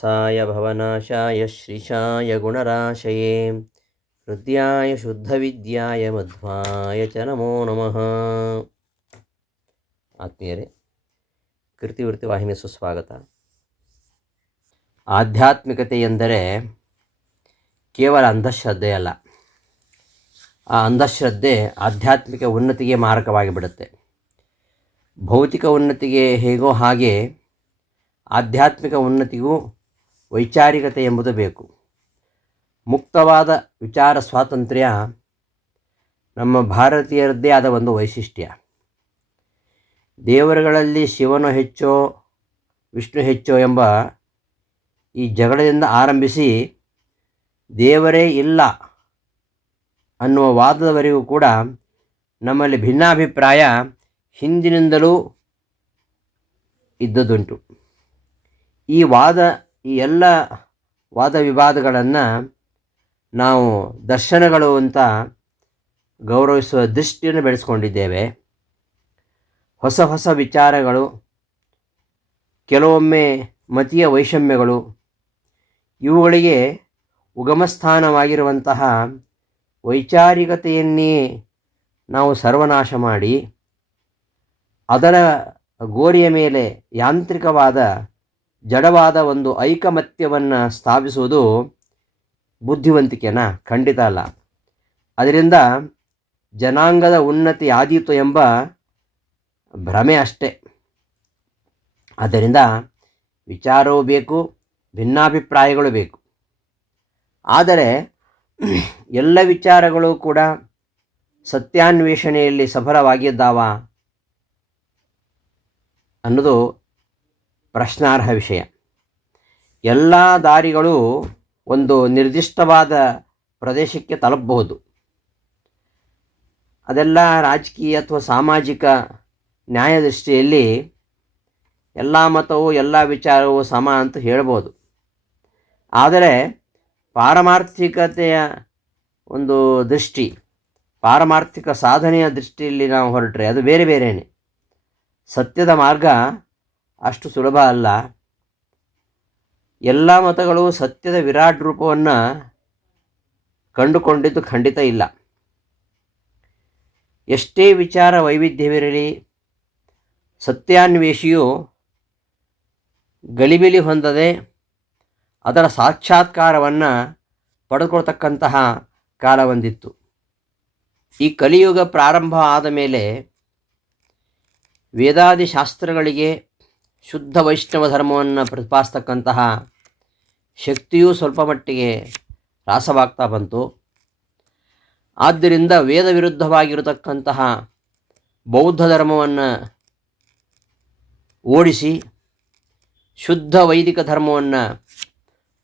ಸಾಯ ಭವನಾಶಾಯ ಶ್ರೀಶಾಯ ಗುಣರಾಶಯೇ ಹೃದ್ಯಾಯ ಶುದ್ಧವಿದ್ಯಾಯ ಮಧ್ವಾಯ ಚ ನಮೋ ನಮಃ. ಆತ್ಮೀಯರೇ, ಕೃತಿವೃತ್ತಿ ವಾಹಿನಿ ಸುಸ್ವಾಗತ. ಆಧ್ಯಾತ್ಮಿಕತೆ ಎಂದರೆ ಕೇವಲ ಅಂಧಶ್ರದ್ಧೆ ಅಲ್ಲ. ಆ ಅಂಧಶ್ರದ್ಧೆ ಆಧ್ಯಾತ್ಮಿಕ ಉನ್ನತಿಗೆ ಮಾರಕವಾಗಿ ಬಿಡುತ್ತೆ. ಭೌತಿಕ ಉನ್ನತಿಗೆ ಹೇಗೋ ಹಾಗೆ ಆಧ್ಯಾತ್ಮಿಕ ಉನ್ನತಿಗೂ ವೈಚಾರಿಕತೆ ಎಂಬುದು ಬೇಕು. ಮುಕ್ತವಾದ ವಿಚಾರ ಸ್ವಾತಂತ್ರ್ಯ ನಮ್ಮ ಭಾರತೀಯರದ್ದೇ ಆದ ಒಂದು ವೈಶಿಷ್ಟ್ಯ. ದೇವರುಗಳಲ್ಲಿ ಶಿವನು ಹೆಚ್ಚೋ ವಿಷ್ಣು ಹೆಚ್ಚೋ ಎಂಬ ಈ ಜಗಳದಿಂದ ಆರಂಭಿಸಿ ದೇವರೇ ಇಲ್ಲ ಅನ್ನುವ ವಾದದವರೆಗೂ ಕೂಡ ನಮ್ಮಲ್ಲಿ ಭಿನ್ನಾಭಿಪ್ರಾಯ ಹಿಂದಿನಿಂದಲೂ ಇದ್ದದುಂಟು. ಈ ಎಲ್ಲ ವಾದ ವಿವಾದಗಳನ್ನು ನಾವು ದರ್ಶನಗಳು ಅಂತ ಗೌರವಿಸುವ ದೃಷ್ಟಿಯನ್ನು ಬೆಳೆಸ್ಕೊಂಡಿದ್ದೇವೆ. ಹೊಸ ಹೊಸ ವಿಚಾರಗಳು, ಕೆಲವೊಮ್ಮೆ ಮತೀಯ ವೈಷಮ್ಯಗಳು, ಇವುಗಳಿಗೆ ಉಗಮಸ್ಥಾನವಾಗಿರುವಂತಹ ವೈಚಾರಿಕತೆಯನ್ನೇ ನಾವು ಸರ್ವನಾಶ ಮಾಡಿ ಅದರ ಗೋರಿಯ ಮೇಲೆ ಯಾಂತ್ರಿಕವಾದ ಜಡವಾದ ಒಂದು ಐಕಮತ್ಯವನ್ನು ಸ್ಥಾಪಿಸುವುದು ಬುದ್ಧಿವಂತಿಕೆನಾ? ಖಂಡಿತ ಅಲ್ಲ. ಅದರಿಂದ ಜನಾಂಗದ ಉನ್ನತಿ ಆದೀತು ಎಂಬ ಭ್ರಮೆ ಅಷ್ಟೇ. ಆದ್ದರಿಂದ ವಿಚಾರವೂ ಬೇಕು, ಭಿನ್ನಾಭಿಪ್ರಾಯಗಳು ಬೇಕು. ಆದರೆ ಎಲ್ಲ ವಿಚಾರಗಳು ಕೂಡ ಸತ್ಯಾನ್ವೇಷಣೆಯಲ್ಲಿ ಸಫಲವಾಗಿದ್ದಾವ ಅನ್ನೋದು ಪ್ರಶ್ನಾರ್ಹ ವಿಷಯ. ಎಲ್ಲ ದಾರಿಗಳು ಒಂದು ನಿರ್ದಿಷ್ಟವಾದ ಪ್ರದೇಶಕ್ಕೆ ತಲುಪಬಹುದು. ಅದೆಲ್ಲ ರಾಜಕೀಯ ಅಥವಾ ಸಾಮಾಜಿಕ ನ್ಯಾಯದೃಷ್ಟಿಯಲ್ಲಿ ಎಲ್ಲ ಮತವು ಎಲ್ಲ ವಿಚಾರವೂ ಸಮ ಅಂತ ಹೇಳ್ಬೋದು. ಆದರೆ ಪಾರಮಾರ್ಥಿಕತೆಯ ಒಂದು ದೃಷ್ಟಿ, ಪಾರಮಾರ್ಥಿಕ ಸಾಧನೆಯ ದೃಷ್ಟಿಯಲ್ಲಿ ನಾವು ಹೊರಟ್ರೆ ಅದು ಬೇರೆ ಬೇರೆಯೇ. ಸತ್ಯದ ಮಾರ್ಗ ಅಷ್ಟು ಸುಲಭ ಅಲ್ಲ. ಎಲ್ಲ ಮತಗಳು ಸತ್ಯದ ವಿರಾಟ್ ರೂಪವನ್ನು ಕಂಡುಕೊಂಡಿದ್ದು ಖಂಡಿತ ಇಲ್ಲ. ಎಷ್ಟೇ ವಿಚಾರ ವೈವಿಧ್ಯವಿರಲಿ, ಸತ್ಯಾನ್ವೇಷಿಯು ಗಲಿಬಿಲಿ ಹೊಂದದೆ ಅದರ ಸಾಕ್ಷಾತ್ಕಾರವನ್ನು ಪಡೆದುಕೊಳ್ತಕ್ಕಂತಹ ಕಾಲ ಒಂದಿತ್ತು. ಈ ಕಲಿಯುಗ ಪ್ರಾರಂಭ ಆದ ಮೇಲೆ ವೇದಾದಿ ಶಾಸ್ತ್ರಗಳಿಗೆ ಶುದ್ಧ ವೈಷ್ಣವ ಧರ್ಮವನ್ನು ಪ್ರತಿಪಾದಿಸ್ತಕ್ಕಂತಹ ಶಕ್ತಿಯೂ ಸ್ವಲ್ಪ ಮಟ್ಟಿಗೆ ಹ್ರಾಸವಾಗ್ತಾ ಬಂತು. ಆದ್ದರಿಂದ ವೇದ ವಿರುದ್ಧವಾಗಿರತಕ್ಕಂತಹ ಬೌದ್ಧ ಧರ್ಮವನ್ನು ಓಡಿಸಿ ಶುದ್ಧ ವೈದಿಕ ಧರ್ಮವನ್ನು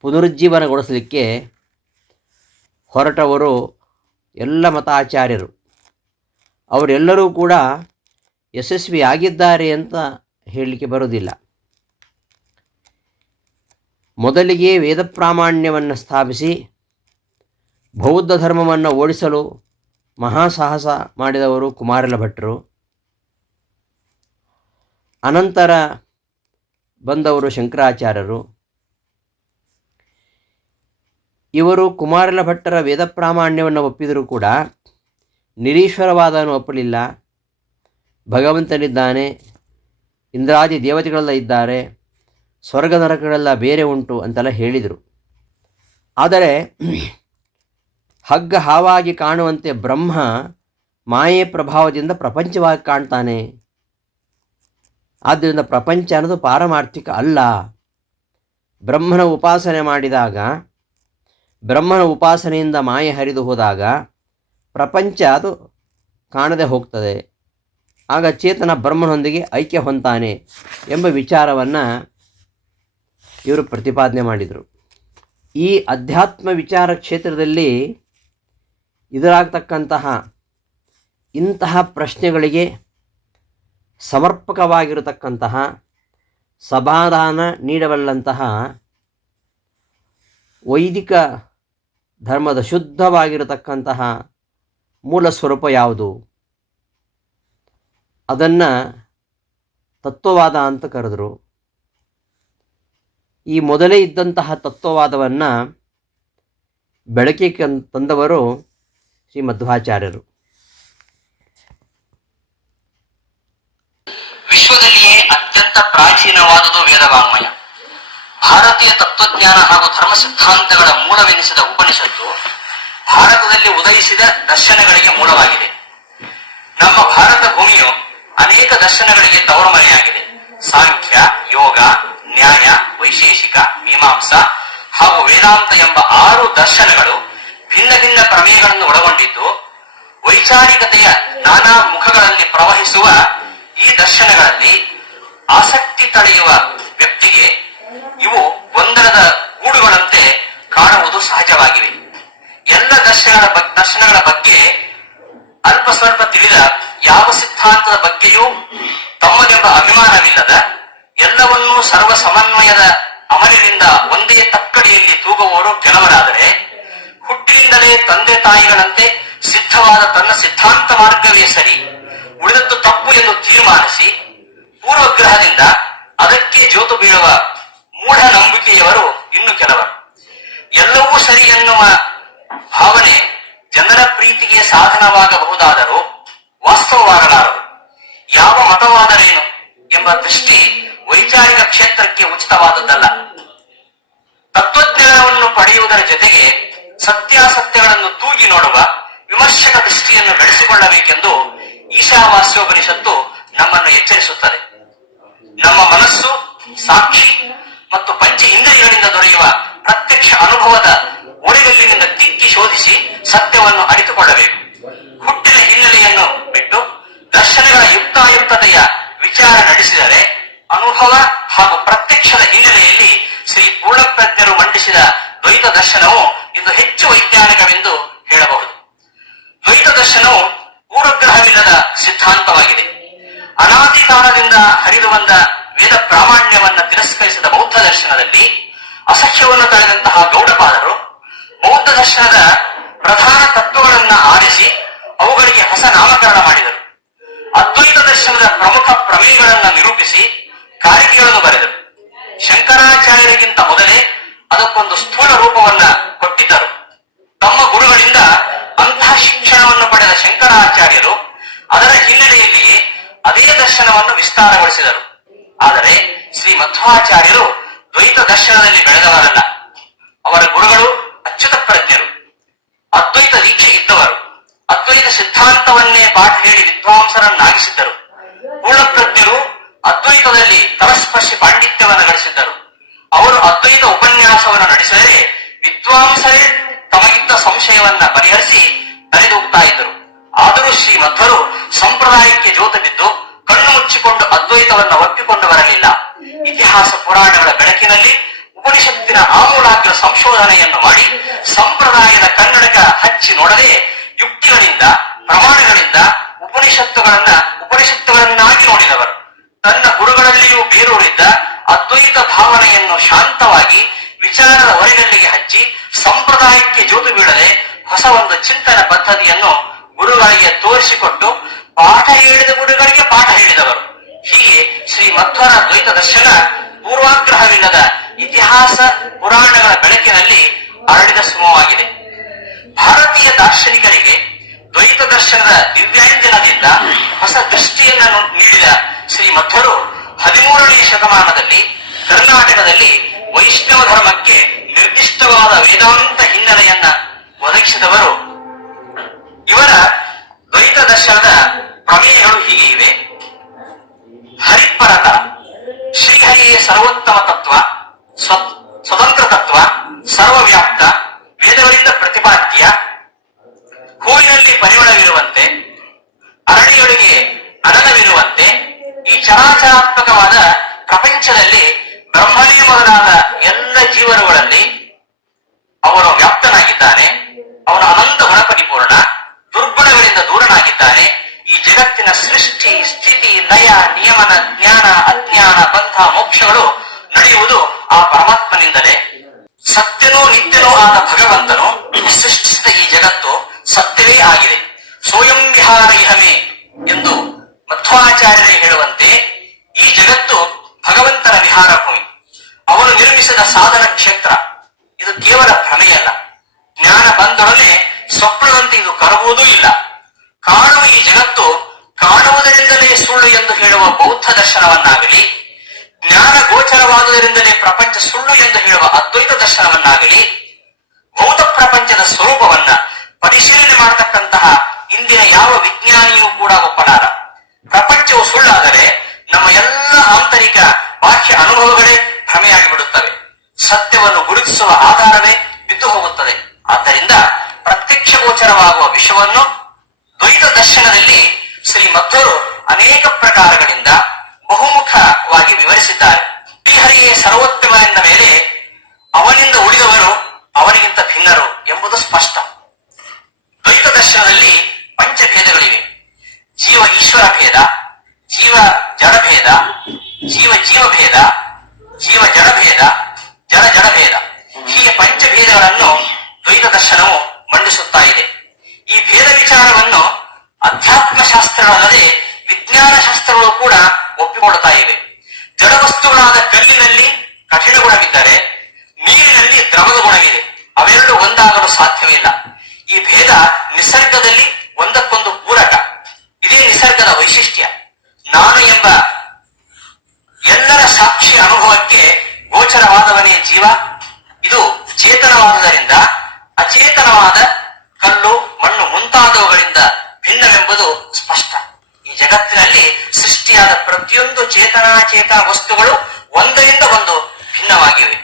ಪುನರುಜ್ಜೀವನಗೊಳಿಸಲಿಕ್ಕೆ ಹೊರಟವರು ಎಲ್ಲ ಮತಾಚಾರ್ಯರು. ಅವರೆಲ್ಲರೂ ಕೂಡ ಯಶಸ್ವಿಯಾಗಿದ್ದಾರೆ ಅಂತ ಹೇಳಲಿಕ್ಕೆ ಬರುವುದಿಲ್ಲ. ಮೊದಲಿಗೆ ವೇದ ಪ್ರಾಮಾಣ್ಯವನ್ನು ಸ್ಥಾಪಿಸಿ ಬೌದ್ಧ ಧರ್ಮವನ್ನು ಓಡಿಸಲು ಮಹಾಸಾಹಸ ಮಾಡಿದವರು ಕುಮಾರಲ ಭಟ್ಟರು. ಅನಂತರ ಬಂದವರು ಶಂಕರಾಚಾರ್ಯರು. ಇವರು ಕುಮಾರಲ ಭಟ್ಟರ ವೇದ ಪ್ರಾಮಾಣ್ಯವನ್ನು ಒಪ್ಪಿದರೂ ಕೂಡ ನಿರೀಶ್ವರವಾದವನ್ನು ಒಪ್ಪಲಿಲ್ಲ. ಭಗವಂತನಿದ್ದಾನೆ, ಇಂದ್ರಾದಿ ದೇವತೆಗಳೆಲ್ಲ ಇದ್ದಾರೆ, ಸ್ವರ್ಗ ನರಕಗಳೆಲ್ಲ ಬೇರೆ ಉಂಟು ಅಂತೆಲ್ಲ ಹೇಳಿದರು. ಆದರೆ ಹಗ್ಗ ಹಾವಾಗಿ ಕಾಣುವಂತೆ ಬ್ರಹ್ಮ ಮಾಯೆ ಪ್ರಭಾವದಿಂದ ಪ್ರಪಂಚವಾಗಿ ಕಾಣ್ತಾನೆ. ಆದ್ದರಿಂದ ಪ್ರಪಂಚ ಅನ್ನೋದು ಪಾರಮಾರ್ಥಿಕ ಅಲ್ಲ. ಬ್ರಹ್ಮನ ಉಪಾಸನೆ ಮಾಡಿದಾಗ, ಬ್ರಹ್ಮನ ಉಪಾಸನೆಯಿಂದ ಮಾಯೆ ಹರಿದು ಹೋದಾಗ ಪ್ರಪಂಚ ಅದು ಕಾಣದೆ ಹೋಗ್ತದೆ. ಆಗ ಚೇತನ ಬ್ರಹ್ಮನೊಂದಿಗೆ ಐಕ್ಯ ಹೊಂತಾನೆ ಎಂಬ ವಿಚಾರವನ್ನು ಇವರು ಪ್ರತಿಪಾದನೆ ಮಾಡಿದರು. ಈ ಅಧ್ಯಾತ್ಮ ವಿಚಾರ ಕ್ಷೇತ್ರದಲ್ಲಿ ಎದುರಾಗ್ತಕ್ಕಂತಹ ಇಂತಹ ಪ್ರಶ್ನೆಗಳಿಗೆ ಸಮರ್ಪಕವಾಗಿರತಕ್ಕಂತಹ, ಸಮಾಧಾನ ನೀಡಬಲ್ಲಂತಹ ವೈದಿಕ ಧರ್ಮದ ಶುದ್ಧವಾಗಿರತಕ್ಕಂತಹ ಮೂಲ ಸ್ವರೂಪ ಯಾವುದು? ಅದನ್ನು ತತ್ವವಾದ ಅಂತ ಕರೆದರು. ಈ ಮೊದಲೇ ಇದ್ದಂತಹ ತತ್ವವಾದವನ್ನು ಬೆಳಕಿಗೆ ತಂದವರು ಶ್ರೀ ಮಧ್ವಾಚಾರ್ಯರು. ವಿಶ್ವದಲ್ಲಿಯೇ ಅತ್ಯಂತ ಪ್ರಾಚೀನವಾದುದು ವೇದವಾಂಗ್ಮಯ. ಭಾರತೀಯ ತತ್ವಜ್ಞಾನ ಹಾಗೂ ಧರ್ಮ ಸಿದ್ಧಾಂತಗಳ ಮೂಲವೆನಿಸಿದ ಉಪನಿಷತ್ತು ಭಾರತದಲ್ಲಿ ಉದಯಿಸಿದ ದರ್ಶನಗಳಿಗೆ ಮೂಲವಾಗಿದೆ. ನಮ್ಮ ಭಾರತ ಭೂಮಿಯು ಅನೇಕ ದರ್ಶನಗಳಿಗೆ ತವರು ಮನೆಯಾಗಿದೆ. ಸಾಂಖ್ಯ, ಯೋಗ, ನ್ಯಾಯ, ವೈಶೇಷಿಕ, ಮೀಮಾಂಸಾ ಹಾಗೂ ವೇದಾಂತ ಎಂಬ 6 ದರ್ಶನಗಳು ಭಿನ್ನ ಭಿನ್ನ ಪ್ರಮೇಯಗಳನ್ನು ಒಳಗೊಂಡಿದ್ದು, ವೈಚಾರಿಕತೆಯ ನಾನಾ ಮುಖಗಳಲ್ಲಿ ಪ್ರವಹಿಸುವ ಈ ದರ್ಶನಗಳಲ್ಲಿ ಆಸಕ್ತಿ ತಳೆಯುವ ವ್ಯಕ್ತಿಗೆ ಇವು ಗೊಂದಲದ ಗೂಡುಗಳಂತೆ ಕಾಣುವುದು ಸಹಜವಾಗಿವೆ. ಎಲ್ಲ ದರ್ಶನಗಳ ಬಗ್ಗೆ ಅಲ್ಪ ಸ್ವಲ್ಪ ತಿಳಿದ, ಯಾವ ಸಿದ್ಧಾಂತದ ಬಗ್ಗೆಯೂ ತಮ್ಮದೆಂಬ ಅಭಿಮಾನವಿಲ್ಲದ, ಎಲ್ಲವನ್ನೂ ಸರ್ವ ಸಮನ್ವಯದ ಅಮಲಿನಿಂದ ಒಂದೇ ತಕ್ಕಡಿಯಲ್ಲಿ ತೂಗುವವರು ಕೆಲವರಾದರೆ, ಹುಟ್ಟಿನಿಂದಲೇ ತಂದೆ ತಾಯಿಗಳಂತೆ ಸಿದ್ಧವಾದ ತನ್ನ ಸಿದ್ಧಾಂತ ಮಾರ್ಗವೇ ಸರಿ, ಉಳಿದದ್ದು ತಪ್ಪು ಎಂದು ತೀರ್ಮಾನಿಸಿ ಪೂರ್ವಗ್ರಹದಿಂದ ಅದಕ್ಕೆ ಜೋತು ಬೀಳುವ ಮೂಢ ನಂಬಿಕೆಯವರು ಇನ್ನು ಕೆಲವರು. ಎಲ್ಲವೂ ಸರಿ ಎನ್ನುವ ಭಾವನೆ ಜನರ ಪ್ರೀತಿಗೆ ಸಾಧನವಾಗಬಹುದಾದರೂ ವಾಸ್ತವವಾಗಲಾರದು. ಯಾವ ಮತವಾದರೇನು ಎಂಬ ದೃಷ್ಟಿ ವೈಚಾರಿಕ ಕ್ಷೇತ್ರಕ್ಕೆ ಉಚಿತವಾದದ್ದಲ್ಲ. ತತ್ವಜ್ಞಾನವನ್ನು ಪಡೆಯುವುದರ ಜೊತೆಗೆ ಸತ್ಯಾಸತ್ಯಗಳನ್ನು ತೂಗಿ ನೋಡುವ ವಿಮರ್ಶಕ ದೃಷ್ಟಿಯನ್ನು ಬೆಳೆಸಿಕೊಳ್ಳಬೇಕೆಂದು ಈಶಾವಾಸ್ಯೋಪನಿಷತ್ತು ನಮ್ಮನ್ನು ಎಚ್ಚರಿಸುತ್ತದೆ. ನಮ್ಮ ಮನಸ್ಸು, ಸಾಕ್ಷಿ ಮತ್ತು ಪಂಚ ಇಂದ್ರಿಯಗಳಿಂದ ದೊರೆಯುವ ಪ್ರತ್ಯಕ್ಷ ಅನುಭವದ ಒಳಗಲ್ಲಿನಿಂದ ತಿಕ್ಕಿ ಶೋಧಿಸಿ ಸತ್ಯವನ್ನು ಅರಿತುಕೊಳ್ಳಬೇಕು. ಹುಟ್ಟಿನ ಹಿನ್ನೆಲೆಯನ್ನು ಬಿಟ್ಟು ದರ್ಶನಗಳ ಯುಕ್ತಾಯುಕ್ತತೆಯ ವಿಚಾರ ನಡೆಸಿದರೆ ಅನುಭವ ಹಾಗೂ ಪ್ರತ್ಯಕ್ಷದ ಹಿನ್ನೆಲೆಯಲ್ಲಿ ಶ್ರೀ ಪೂರ್ಣಪ್ರಜ್ಞರು ಮಂಡಿಸಿದ ದ್ವೈತ ದರ್ಶನವು ಇಂದು ಹೆಚ್ಚು ವೈಜ್ಞಾನಿಕವೆಂದು ಹೇಳಬಹುದು. ದ್ವೈತ ದರ್ಶನವು ಪೂರ್ವಗ್ರಹವಿಲ್ಲದ ಸಿದ್ಧಾಂತವಾಗಿದೆ. ಅನಾದಿ ಕಾಲದಿಂದ ಹರಿದು ಬಂದ ವೇದ ಪ್ರಾಮಾಣ್ಯವನ್ನು ತಿರಸ್ಕರಿಸಿದ ಬೌದ್ಧ ದರ್ಶನದಲ್ಲಿ ಅಸಹ್ಯವನ್ನು ತಳೆದಂತಹ ಗೌಡಪಾದರು ಬೌದ್ಧ ದರ್ಶನದ ಪ್ರಧಾನ ತತ್ವಗಳನ್ನ ಆರಿಸಿ ಅವುಗಳಿಗೆ ಹೊಸ ನಾಮಕರಣ ಮಾಡಿದರು. ಅದ್ವೈತ ದರ್ಶನದ ಪ್ರಮುಖ ಪ್ರಮೇಯಗಳನ್ನು ನಿರೂಪಿಸಿ ಕಾರಿಕೆಗಳನ್ನು ಬರೆದರು. ಶಂಕರಾಚಾರ್ಯರಿಗಿಂತ ಮೊದಲೇ ಅದಕ್ಕೊಂದು ಸ್ಥೂಲ ರೂಪವನ್ನ ಕೊಟ್ಟಿದ್ದರು. ತಮ್ಮ ಗುರುಗಳಿಂದ ಅಂತಹ ಶಿಕ್ಷಣವನ್ನು ಪಡೆದ ಶಂಕರಾಚಾರ್ಯರು ಅದರ ಹಿನ್ನೆಲೆಯಲ್ಲಿಯೇ ಅದೇ ದರ್ಶನವನ್ನು ವಿಸ್ತಾರಗೊಳಿಸಿದರು. ಆದರೆ ಶ್ರೀ ಮಧ್ವಾಚಾರ್ಯರು ದ್ವೈತ ದರ್ಶನದಲ್ಲಿ ಬೆಳೆದವರಲ್ಲ. ಅವರ ಗುರುಗಳು ಅಚ್ಯುತ ಪ್ರಜ್ಞರು, ಅದ್ವೈತ ದೀಕ್ಷೆ ಇದ್ದವರು. ಅದ್ವೈತ ಸಿದ್ಧಾಂತವನ್ನೇ ಪಾಠ ಹೇಳಿ ವಿದ್ವಾಂಸರನ್ನಾಗಿಸಿದ್ದರು. ಪೂರ್ಣಪ್ರಜ್ಞರು ಅದ್ವೈತದಲ್ಲಿ ತಲಸ್ಪರ್ಶಿ ಪಾಂಡಿತ್ಯವನ್ನು ಗಳಿಸಿದ್ದರು. ಅವರು ಅದ್ವೈತ ಉಪನ್ಯಾಸವನ್ನು ನಡೆಸಿದರೆ ವಿದ್ವಾಂಸರೇ ತಮಗಿದ್ದ ಸಂಶಯವನ್ನ ಪರಿಹರಿಸಿ ತಲೆದೂಗ್ತಾ ಇದ್ದರು. ಆದರೂ ಶ್ರೀ ಮಧ್ವರು ಸಂಪ್ರದಾಯಕ್ಕೆ ಜೋತು ಬಿದ್ದು ಕಣ್ಣು ಮುಚ್ಚಿಕೊಂಡು ಅದ್ವೈತವನ್ನು ಒಪ್ಪಿಕೊಂಡು ಬರಲಿಲ್ಲ. ಇತಿಹಾಸ ಪುರಾಣಗಳ ಬೆಳಕಿನಲ್ಲಿ ಉಪನಿಷತ್ತಿನ ಆಮೂಲಾಗ್ರ ಸಂಶೋಧನೆಯನ್ನು ಮಾಡಿ ಸಂಪ್ರದಾಯದ ಕನ್ನಡಕ ಹಚ್ಚಿ ನೋಡದೆ ಯುಕ್ತಿಗಳಿಂದ, ಪ್ರಮಾಣಗಳಿಂದ ಉಪನಿಷತ್ತುಗಳನ್ನಾಗಿ ನೋಡಿದವರು. ತನ್ನ ಗುರುಗಳಲ್ಲಿಯೂ ಬೇರೂರಿದ್ದ ಅದ್ವೈತ ಭಾವನೆಯನ್ನು ಶಾಂತವಾಗಿ ವಿಚಾರದ ಹೊರಗಲ್ಲಿಗೆ ಹಚ್ಚಿ ಸಂಪ್ರದಾಯಕ್ಕೆ ಜೋತು ಬೀಳದೆ ಹೊಸ ಒಂದು ಚಿಂತನ ಪದ್ಧತಿಯನ್ನು ಗುರುಗಳಿಗೆ ತೋರಿಸಿಕೊಟ್ಟು ಪಾಠ ಹೇಳಿದ ಗುರುಗಳಿಗೆ ಪಾಠ ಹೇಳಿದವರು. ಹೀಗೆ ಶ್ರೀ ಮಧ್ವರ ದ್ವೈತ ದರ್ಶನ ಪೂರ್ವಾಗ್ರಹವಿಲ್ಲದ ಇತಿಹಾಸ ಪುರಾಣಗಳ ಬೆಳಕಿನಲ್ಲಿ ಅರಳಿದ ಸುಮವಾಗಿದೆ. ಭಾರತೀಯ ದಾರ್ಶನಿಕರಿಗೆ ದ್ವೈತ ದರ್ಶನದ ದಿವ್ಯಾಂಜನದಿಂದ ಹೊಸ ದೃಷ್ಟಿಯನ್ನು ನೀಡಿದ ಶ್ರೀ ಮಧ್ವರು 13ನೇ ಶತಮಾನದಲ್ಲಿ ಕರ್ನಾಟಕದಲ್ಲಿ ವೈಷ್ಣವ ಧರ್ಮಕ್ಕೆ ನಿರ್ದಿಷ್ಟವಾದ ವೇದಾಂತ ಹಿನ್ನೆಲೆಯನ್ನ ಒದಗಿಸಿದವರು. ಇವರ ದ್ವೈತ ದರ್ಶನದ ಪ್ರಮೇಯಗಳು ಹೀಗೆ ಇವೆ. ಹರಿಪರತ, ಶ್ರೀಹರಿಯೇ ಸರ್ವೋತ್ತಮ ತತ್ವ, ಸ್ವತಂತ್ರ ತತ್ವ, ಸರ್ವವ್ಯಾಪ್ತ, ವೇದಗಳಿಂದ ಪ್ರತಿಪಾದ್ಯ, ಹೂವಿನಲ್ಲಿ ಪರಿಮಳವಿರುವಂತೆ, ಅರಳಿಯೊಳಗೆ ಅನನವಿರುವಂತೆ, ಈ ಚರಾಚರಾತ್ಮಕವಾದ ಪ್ರಪಂಚದಲ್ಲಿ ಬ್ರಹ್ಮನೇ ಮೊದಲಾದ ಎಲ್ಲ ಜೀವರುಗಳಲ್ಲಿ ಅವನು ವ್ಯಾಪ್ತನಾಗಿದ್ದಾನೆ. ಅವನು ಅನಂತ ಗುಣಪರಿಪೂರ್ಣ, ದುರ್ಗುಣಗಳಿಂದ ದೂರನಾಗಿದ್ದಾನೆ. ಈ ಜಗತ್ತಿನ ಸೃಷ್ಟಿ, ಸ್ಥಿತಿ, ಲಯ, ನಿಯಮನ, ಜ್ಞಾನ, ಅಜ್ಞಾನ, ಬಂಧ, ಮೋಕ್ಷಗಳು ನಡೆಯುವುದು ಆ ಪರಮಾತ್ಮನಿಂದಲೇ. ಸತ್ಯನೂ ನಿತ್ಯನೂ ಆದ ಭಗವಂತನು ಸೃಷ್ಟಿಸಿದ ಈ ಜಗತ್ತು ಸತ್ಯವೇ ಆಗಿದೆ. ಸ್ವಯಂ ವಿಹಾರ ಇಹಮೇ ಎಂದು ಮಧ್ವಾಚಾರ್ಯರೇ ಹೇಳುವಂತೆ ಈ ಜಗತ್ತು ಭಗವಂತನ ವಿಹಾರ ಭೂಮಿ. ಅವನು ನಿರ್ಮಿಸಿದ ಸಾಧನ ಕ್ಷೇತ್ರ ಇದು ಕೇವಲ ಭ್ರಮೆಯಲ್ಲ. ಜ್ಞಾನ ಬಂದೊಡನೆ ಸ್ವಪ್ನದಂತೆ ಇದು ಕರಗುವುದೂ ಇಲ್ಲ. ಕಾಣುವ ಈ ಜಗತ್ತು ಕಾಣುವುದರಿಂದಲೇ ಸುಳ್ಳು ಎಂದು ಹೇಳುವ ಬೌದ್ಧ ದರ್ಶನವನ್ನಾಗಲಿ, ಜ್ಞಾನ ಗೋಚರವಾದುದರಿಂದಲೇ ಪ್ರಪಂಚ ಸುಳ್ಳು ಎಂದು ಹೇಳುವ ಅದ್ವೈತ ದರ್ಶನವನ್ನಾಗಲಿ, ಭೌತ ಪ್ರಪಂಚದ ಸ್ವರೂಪವನ್ನ ಪರಿಶೀಲನೆ ಮಾಡತಕ್ಕಂತಹ ಇಂದಿನ ಯಾವ ವಿಜ್ಞಾನಿಯೂ ಕೂಡ ಒಪ್ಪಲಾರ. ಪ್ರಪಂಚವು ಸುಳ್ಳಾದರೆ ನಮ್ಮ ಎಲ್ಲ ಆಂತರಿಕ ಬಾಹ್ಯ ಅನುಭವಗಳೇ ಭ್ರಮೆಯಾಗಿ ಬಿಡುತ್ತವೆ. ಸತ್ಯವನ್ನು ಗುರುತಿಸುವ ಆಧಾರವೇ ಬಿದ್ದು ಹೋಗುತ್ತದೆ. ಆದ್ದರಿಂದ ಪ್ರತ್ಯಕ್ಷ ಗೋಚರವಾಗುವ ವಿಷಯವನ್ನು ದ್ವೈತ ದರ್ಶನದಲ್ಲಿ ಶ್ರೀ ಮಧ್ವರು ಅನೇಕ ಪ್ರಕಾರಗಳಿಂದ ಬಹುಮುಖವಾಗಿ ವಿವರಿಸಿದ್ದಾರೆ. ಶ್ರೀಹರಿಯೇ ಸರ್ವೋತ್ತಮನೆಂದ ಮೇಲೆ ಅವನಿಂದ ಉಳಿದವರು ಅವನಿಗಿಂತ ಭಿನ್ನರು ಎಂಬುದು ಸ್ಪಷ್ಟ. ದ್ವೈತ ದರ್ಶನದಲ್ಲಿ ಪಂಚಭೇದಗಳಿವೆ. ಜೀವ ಈಶ್ವರ ಭೇದ, ಜೀವ ಜಡಭೇದ, ಜೀವ ಜೀವಭೇದ, ಜೀವ ಜಡಭೇದ, ಜಡ ಜಡಭೇದ. ಹೀಗೆ ಪಂಚಭೇದಗಳನ್ನು ದ್ವೈತ ದರ್ಶನವು ಮಂಡಿಸುತ್ತಾ ಇದೆ. ಈ ಭೇದ ವಿಚಾರವನ್ನು ಅಧ್ಯಾತ್ಮ ಶಾಸ್ತ್ರಗಳಲ್ಲದೆ ವಿಜ್ಞಾನ ಶಾಸ್ತ್ರಗಳು ಕೂಡ ಒಪ್ಪಿಕೊಳ್ತಾ ಇವೆ. ಜಡವಸ್ತುಗಳಾದ ಕಲ್ಲಿನಲ್ಲಿ ಕಠಿಣ ಗುಣವಿದ್ದರೆ ನೀರಿನಲ್ಲಿ ದ್ರವದ ಗುಣವಿದೆ. ಅವೆರಡು ಒಂದಾಗಲು ಸಾಧ್ಯವಿಲ್ಲ. ಈ ಭೇದ ನಿಸರ್ಗದಲ್ಲಿ ಒಂದಕ್ಕೊಂದು ಪೂರಕ. ಇದೇ ನಿಸರ್ಗದ ವೈಶಿಷ್ಟ್ಯ. ನಾನು ಎಂಬ ಎಲ್ಲರ ಸಾಕ್ಷಿ ಅನುಭವಕ್ಕೆ ಗೋಚರವಾದವನೇ ಜೀವ. ಇದು ಚೇತನವಾದುದರಿಂದ ಅಚೇತನವಾದ ಕಲ್ಲು, ಮಣ್ಣು ಮುಂತಾದವುಗಳಿಂದ ಭಿನ್ನವೆಂಬುದು ಸ್ಪಷ್ಟ. ಈ ಜಗತ್ತಿನಲ್ಲಿ ಸೃಷ್ಟಿಯಾದ ಪ್ರತಿಯೊಂದು ಚೇತನಾಚೇತನ ವಸ್ತುಗಳು ಒಂದರಿಂದ ಒಂದು ಭಿನ್ನವಾಗಿವೆ.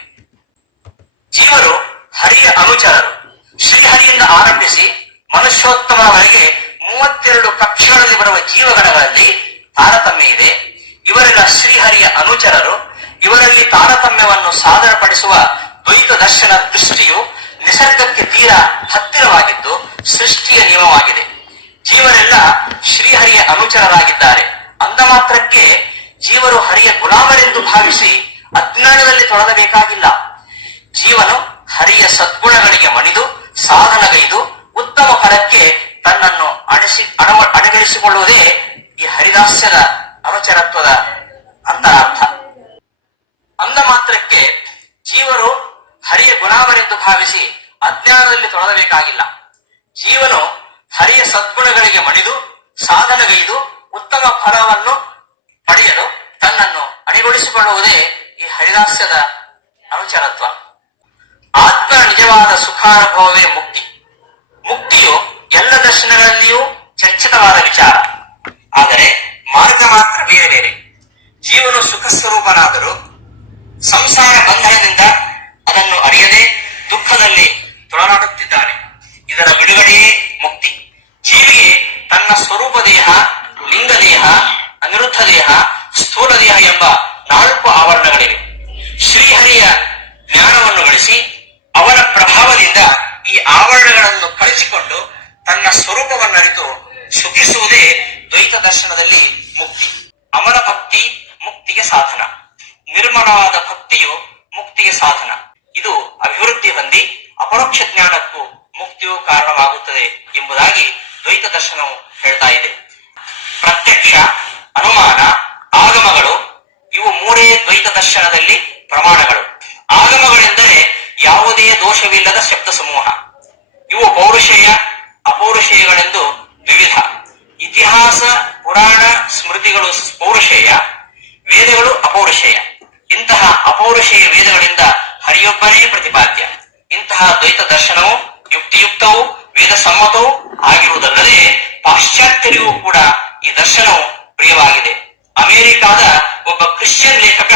ಜೀವರು ಹರಿಯ ಅನುಚರರು. ಶ್ರೀಹರಿಯಿಂದ ಆರಂಭಿಸಿ ಮನುಷ್ಯೋತ್ತಮರವರೆಗೆ 32 ಕಕ್ಷೆಗಳಲ್ಲಿ ಬರುವ ಜೀವಗಣಗಳಲ್ಲಿ ತಾರತಮ್ಯ ಇದೆ. ಇವರೆಲ್ಲ ಶ್ರೀಹರಿಯ ಅನುಚರರು. ಇವರಲ್ಲಿ ತಾರತಮ್ಯವನ್ನು ಸಾದರಪಡಿಸುವ ದ್ವೈತ ದರ್ಶನ ದೃಷ್ಟಿಯು ನಿಸರ್ಗಕ್ಕೆ ತೀರಾ ಹತ್ತಿರವಾಗಿದ್ದು ಸೃಷ್ಟಿಯ ನಿಯಮವಾಗಿದೆ. ಜೀವರೆಲ್ಲ ಶ್ರೀಹರಿಯ ಅನುಚರರಾಗಿದ್ದಾರೆ. ಅಂದ ಮಾತ್ರಕ್ಕೆ ಜೀವರು ಹರಿಯ ಗುಲಾಮರೆಂದು ಭಾವಿಸಿ ಅಜ್ಞಾನದಲ್ಲಿ ತೊಡಗಬೇಕಾಗಿಲ್ಲ. ಜೀವನು ಹರಿಯ ಸದ್ಗುಣಗಳಿಗೆ ಮಣಿದು ಸಾಧನಗೈದು ಉತ್ತಮ ಫಲಕ್ಕೆ ತನ್ನನ್ನು ಅಣಗಿಸಿಕೊಳ್ಳುವುದೇ ಈ ಹರಿದಾಸ್ಯದ ಅನುಚರತ್ವದ ಅಂತರಾರ್ಥ. ಅಂದ ಮಾತ್ರಕ್ಕೆ ಜೀವರು ಹರಿಯ ಗುಲಾಮರೆಂದು ಭಾವಿಸಿ ಅಜ್ಞಾನದಲ್ಲಿ ತೊಡಗಬೇಕಾಗಿಲ್ಲ. ಜೀವನು ಹರಿಯ ಸದ್ಗುಣಗಳಿಗೆ ಮಣಿದು ಸಾಧನಗೈದು ಉತ್ತಮ ಫಲವನ್ನು ಪಡೆಯಲು ತನ್ನನ್ನು ಅಣಿಗೊಳಿಸಿಕೊಳ್ಳುವುದೇ ಈ ಹರಿದಾಸ್ಯದ ಅನುಚರತ್ವ. ಆತ್ಮನ ನಿಜವಾದ ಸುಖಾನುಭವವೇ ಮುಕ್ತಿ. ಮುಕ್ತಿಯು ಎಲ್ಲ ದರ್ಶನಗಳಲ್ಲಿಯೂ ಚರ್ಚಿತವಾದ ವಿಚಾರ. ಆದರೆ ಮಾರ್ಗ ಮಾತ್ರ ಬೇರೆ ಬೇರೆ. ಜೀವನು ಸುಖ ಸ್ವರೂಪನಾದರೂ ಸಂಸಾರ ಬಂಧನದಿಂದ ಅದನ್ನು ಅರಿಯದೆ ದುಃಖದಲ್ಲಿ ತೊಳಲಾಡುತ್ತಿದ್ದಾನೆ. ಇದರ ಬಿಡುಗಡೆಯೇ ಮುಕ್ತಿ. ಜೀವಿಗೆ ತನ್ನ ಸ್ವರೂಪ ದೇಹ, ಲಿಂಗ ದೇಹ, ಅನಿರುದ್ಧ ದೇಹ, ಸ್ಥೂಲ ದೇಹ ಎಂಬ 4 ಆವರಣಗಳಿವೆ. ಶ್ರೀಹರಿಯ ಜ್ಞಾನವನ್ನು ಗಳಿಸಿ ಅವನ ಪ್ರಭಾವದಿಂದ ಈ ಆವರಣಗಳನ್ನು ಕಳಿಸಿಕೊಂಡು ತನ್ನ ಸ್ವರೂಪವನ್ನರಿತು ಸುಖಿಸುವುದೇ ದ್ವೈತ ದರ್ಶನದಲ್ಲಿ ಮುಕ್ತಿ. ಅಮರ ಭಕ್ತಿ ಮುಕ್ತಿಗೆ ಸಾಧನ. ನಿರ್ಮಲವಾದ ಭಕ್ತಿಯು ಮುಕ್ತಿಗೆ ಸಾಧನ. ಇದು ಅಭಿವೃದ್ಧಿ ಹೊಂದಿ ಅಪರೋಕ್ಷ ಜ್ಞಾನಕ್ಕೂ ಮುಕ್ತಿಯು ಕಾರಣವಾಗುತ್ತದೆ ಎಂಬುದಾಗಿ ದ್ವೈತ ದರ್ಶನವು ಹೇಳ್ತಾ ಇದೆ. ಪ್ರತ್ಯಕ್ಷ, ಅನುಮಾನ, ಆಗಮಗಳು ಇವು 3 ದ್ವೈತ ದರ್ಶನದಲ್ಲಿ ಪ್ರಮಾಣಗಳು. ಆಗಮಗಳೆಂದರೆ ಯಾವುದೇ ದೋಷವಿಲ್ಲದ ಶಬ್ದ ಸಮೂಹ. ಇವು ಪೌರುಷೇಯ, ಅಪೌರುಷೇಯಗಳೆಂದು ವಿವಿಧ. ಇತಿಹಾಸ, ಪುರಾಣ, ಸ್ಮೃತಿಗಳು ಪೌರುಷೇಯ, ವೇದಗಳು ಅಪೌರುಷೇಯ. ಇಂತಹ ಅಪೌರುಷೇಯ ವೇದಗಳಿಂದ ಹರಿಯೊಬ್ಬನೇ ಪ್ರತಿಪಾದ್ಯ. ಇಂತಹ ದ್ವೈತ ದರ್ಶನವು ಯುಕ್ತಿಯುಕ್ತವೂ ವೇದ ಸಮ್ಮತವೂ ಆಗಿರುವುದಲ್ಲದೆ ಪಾಶ್ಚಾತ್ಯರಿಗೂ ಕೂಡ ಈ ದರ್ಶನವು ಪ್ರಿಯವಾಗಿದೆ. ಅಮೆರಿಕಾದ ಒಬ್ಬ ಕ್ರಿಶ್ಚಿಯನ್ ಲೇಖಕ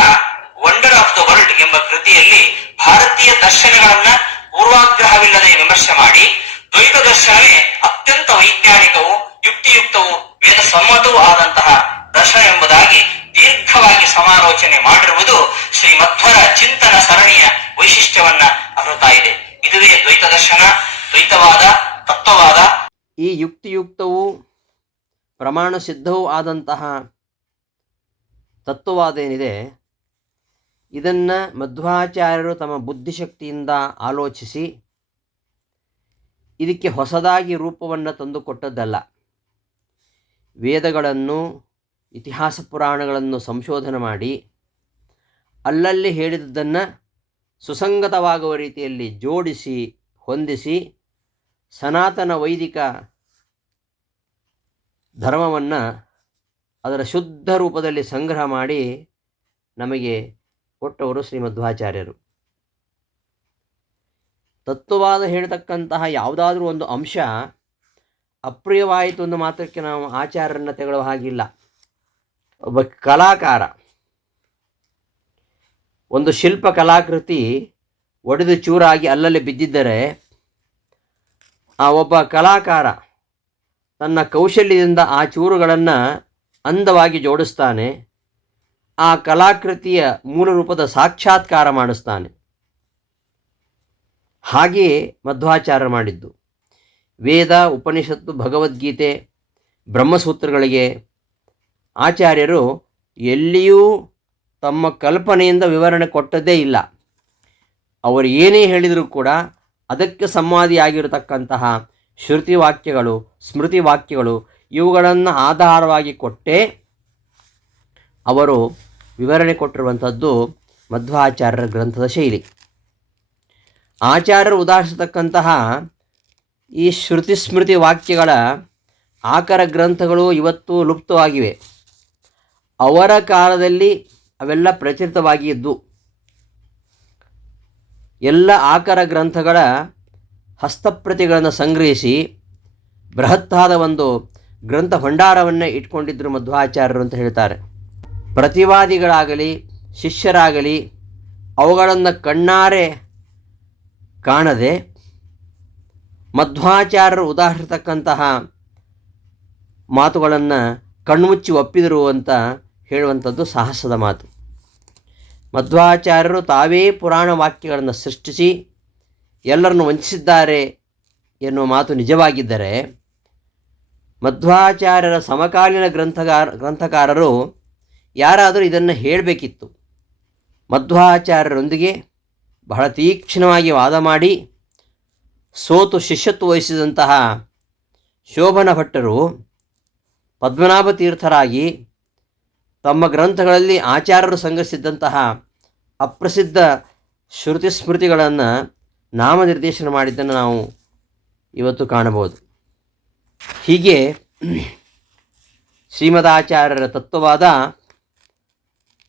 ವಂಡರ್ ಆಫ್ ದ ವರ್ಲ್ಡ್ ಎಂಬ ಕೃತಿಯಲ್ಲಿ ಭಾರತೀಯ ದರ್ಶನಗಳನ್ನ ಪೂರ್ವಾಗ್ರಹವಿಲ್ಲದೆ ವಿಮರ್ಶೆ ಮಾಡಿ ದ್ವೈತ ದರ್ಶನವೇ ಅತ್ಯಂತ ವೈಜ್ಞಾನಿಕವೂ ಯುಕ್ತಿಯುಕ್ತವೂ ವೇದ ಸಮ್ಮತವೂ ಆದಂತಹ ದರ್ಶನ ಎಂಬುದಾಗಿ ದೀರ್ಘವಾಗಿ ಸಮಾಲೋಚನೆ ಮಾಡಿರುವುದು ಶ್ರೀ ಮಧ್ವರ ಚಿಂತನ ಸರಣಿಯ ವೈಶಿಷ್ಟ್ಯವನ್ನ ಅರಿತಾ ಇದೆ. ಇದುವೇ ದ್ವೈತ ದರ್ಶನ, ದ್ವೈತವಾದ, ತತ್ವವಾದ. ಈ ಯುಕ್ತಿಯುಕ್ತವೂ ಪ್ರಮಾಣ ಸಿದ್ಧವೂ ಆದಂತಹ ತತ್ವವಾದ ಏನಿದೆ, ಇದನ್ನು ಮಧ್ವಾಚಾರ್ಯರು ತಮ್ಮ ಬುದ್ಧಿಶಕ್ತಿಯಿಂದ ಆಲೋಚಿಸಿ ಇದಕ್ಕೆ ಹೊಸದಾಗಿ ರೂಪವನ್ನು ತಂದುಕೊಟ್ಟದ್ದಲ್ಲ. ವೇದಗಳನ್ನು, ಇತಿಹಾಸ ಪುರಾಣಗಳನ್ನು ಸಂಶೋಧನೆ ಮಾಡಿ ಅಲ್ಲಲ್ಲಿ ಹೇಳಿದ್ದನ್ನು ಸುಸಂಗತವಾಗುವ ರೀತಿಯಲ್ಲಿ ಜೋಡಿಸಿ ಹೊಂದಿಸಿ ಸನಾತನ ವೈದಿಕ ಧರ್ಮವನ್ನು ಅದರ ಶುದ್ಧ ರೂಪದಲ್ಲಿ ಸಂಗ್ರಹ ಮಾಡಿ ನಮಗೆ ಕೊಟ್ಟವರು ಶ್ರೀಮಧ್ವಾಚಾರ್ಯರು. ತತ್ವವಾದ ಹೇಳ್ತಕ್ಕಂತಹ ಯಾವುದಾದ್ರೂ ಒಂದು ಅಂಶ ಅಪ್ರಿಯವಾಯಿತು ಒಂದು ಮಾತ್ರಕ್ಕೆ ನಾವು ಆಚಾರ್ಯರನ್ನು ತೆಗೊಳ್ಳುವ ಹಾಗಿಲ್ಲ. ಒಬ್ಬ ಕಲಾಕಾರ ಒಂದು ಶಿಲ್ಪ ಕಲಾಕೃತಿ ಒಡೆದು ಚೂರಾಗಿ ಅಲ್ಲಲ್ಲಿ ಬಿದ್ದಿದ್ದರೆ ಆ ಒಬ್ಬ ಕಲಾಕಾರ ತನ್ನ ಕೌಶಲ್ಯದಿಂದ ಆ ಚೂರುಗಳನ್ನು ಅಂದವಾಗಿ ಜೋಡಿಸ್ತಾನೆ, ಆ ಕಲಾಕೃತಿಯ ಮೂಲ ರೂಪದ ಸಾಕ್ಷಾತ್ಕಾರ ಮಾಡಿಸ್ತಾನೆ. ಹಾಗೆಯೇ ಮಧ್ವಾಚಾರ್ಯರು ಮಾಡಿದ್ದು. ವೇದ, ಉಪನಿಷತ್ತು, ಭಗವದ್ಗೀತೆ, ಬ್ರಹ್ಮಸೂತ್ರಗಳಿಗೆ ಆಚಾರ್ಯರು ಎಲ್ಲಿಯೂ ತಮ್ಮ ಕಲ್ಪನೆಯಿಂದ ವಿವರಣೆ ಕೊಟ್ಟದ್ದೇ ಇಲ್ಲ. ಅವರು ಏನೇ ಹೇಳಿದರೂ ಕೂಡ ಅದಕ್ಕೆ ಸಂವಾದಿಯಾಗಿರತಕ್ಕಂತಹ ಶ್ರುತಿ ವಾಕ್ಯಗಳು, ಸ್ಮೃತಿ ವಾಕ್ಯಗಳು ಇವುಗಳನ್ನು ಆಧಾರವಾಗಿ ಕೊಟ್ಟೇ ಅವರು ವಿವರಣೆ ಕೊಟ್ಟಿರುವಂಥದ್ದು ಮಧ್ವಾಚಾರ್ಯರ ಗ್ರಂಥದ ಶೈಲಿ. ಆಚಾರ್ಯರು ಉದಾಹರಿಸತಕ್ಕಂತಹ ಈ ಶ್ರುತಿ ಸ್ಮೃತಿ ವಾಕ್ಯಗಳ ಆಕರ ಗ್ರಂಥಗಳು ಇವತ್ತು ಲುಪ್ತವಾಗಿವೆ. ಅವರ ಕಾಲದಲ್ಲಿ ಅವೆಲ್ಲ ಪ್ರಚಲಿತವಾಗಿದ್ದು ಎಲ್ಲ ಆಕರ ಗ್ರಂಥಗಳ ಹಸ್ತಪ್ರತಿಗಳನ್ನು ಸಂಗ್ರಹಿಸಿ ಬೃಹತ್ತಾದ ಒಂದು ಗ್ರಂಥ ಭಂಡಾರವನ್ನೇ ಇಟ್ಕೊಂಡಿದ್ದರು ಮಧ್ವಾಚಾರ್ಯರು ಅಂತ ಹೇಳ್ತಾರೆ. ಪ್ರತಿವಾದಿಗಳಾಗಲಿ ಶಿಷ್ಯರಾಗಲಿ ಅವುಗಳನ್ನು ಕಣ್ಣಾರೆ ಕಾಣದೆ ಮಧ್ವಾಚಾರ್ಯರು ಉದಾಹರಿಸತಕ್ಕಂತಹ ಮಾತುಗಳನ್ನು ಕಣ್ಮುಚ್ಚಿ ಒಪ್ಪಿದರು ಅಂತ ಹೇಳುವಂಥದ್ದು ಸಾಹಸದ ಮಾತು. ಮಧ್ವಾಚಾರ್ಯರು ತಾವೇ ಪುರಾಣ ವಾಕ್ಯಗಳನ್ನು ಸೃಷ್ಟಿಸಿ ಎಲ್ಲರನ್ನು ವಂಚಿಸಿದ್ದಾರೆ ಎನ್ನುವ ಮಾತು ನಿಜವಾಗಿದ್ದರೆ, ಮಧ್ವಾಚಾರ್ಯರ ಸಮಕಾಲೀನ ಗ್ರಂಥಕಾರರು ಯಾರಾದರೂ ಇದನ್ನು ಹೇಳಬೇಕಿತ್ತು. ಮಧ್ವಾಚಾರ್ಯರೊಂದಿಗೆ ಬಹಳ ತೀಕ್ಷ್ಣವಾಗಿ ವಾದ ಮಾಡಿ ಸೋತು ಶಿಷ್ಯತ್ವ ವಹಿಸಿದಂತಹ ಶೋಭನ ಭಟ್ಟರು ಪದ್ಮನಾಭ ತೀರ್ಥರಾಗಿ ತಮ್ಮ ಗ್ರಂಥಗಳಲ್ಲಿ ಆಚಾರ್ಯರು ಸಂಗ್ರಹಿಸಿದ್ದಂತಹ ಅಪ್ರಸಿದ್ಧ ಶ್ರುತಿ ಸ್ಮೃತಿಗಳನ್ನು ನಾಮನಿರ್ದೇಶನ ಮಾಡಿದ್ದನ್ನು ನಾವು ಇವತ್ತು ಕಾಣಬಹುದು. ಹೀಗೆ ಶ್ರೀಮದಾಚಾರ್ಯರ ತತ್ವವಾದ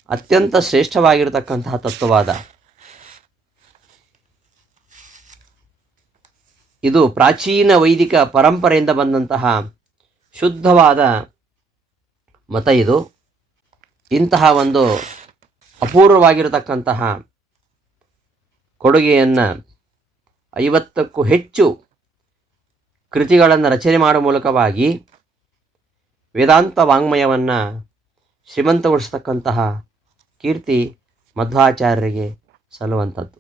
ಅತ್ಯಂತ ಶ್ರೇಷ್ಠವಾಗಿರತಕ್ಕಂತಹ ತತ್ವವಾದ. ಇದು ಪ್ರಾಚೀನ ವೈದಿಕ ಪರಂಪರೆಯಿಂದ ಬಂದಂತಹ ಶುದ್ಧವಾದ ಮತ. ಇದು ಇಂತಹ ಒಂದು ಅಪೂರ್ವವಾಗಿರತಕ್ಕಂತಹ ಕೊಡುಗೆಯನ್ನು 50ಕ್ಕೂ ಹೆಚ್ಚು ಕೃತಿಗಳನ್ನು ರಚನೆ ಮಾಡುವ ಮೂಲಕವಾಗಿ ವೇದಾಂತ ವಾಂಗ್ಮಯವನ್ನು ಶ್ರೀಮಂತಗೊಳಿಸತಕ್ಕಂತಹ ಕೀರ್ತಿ ಮಧ್ವಾಚಾರ್ಯರಿಗೆ ಸಲ್ಲುವಂಥದ್ದು.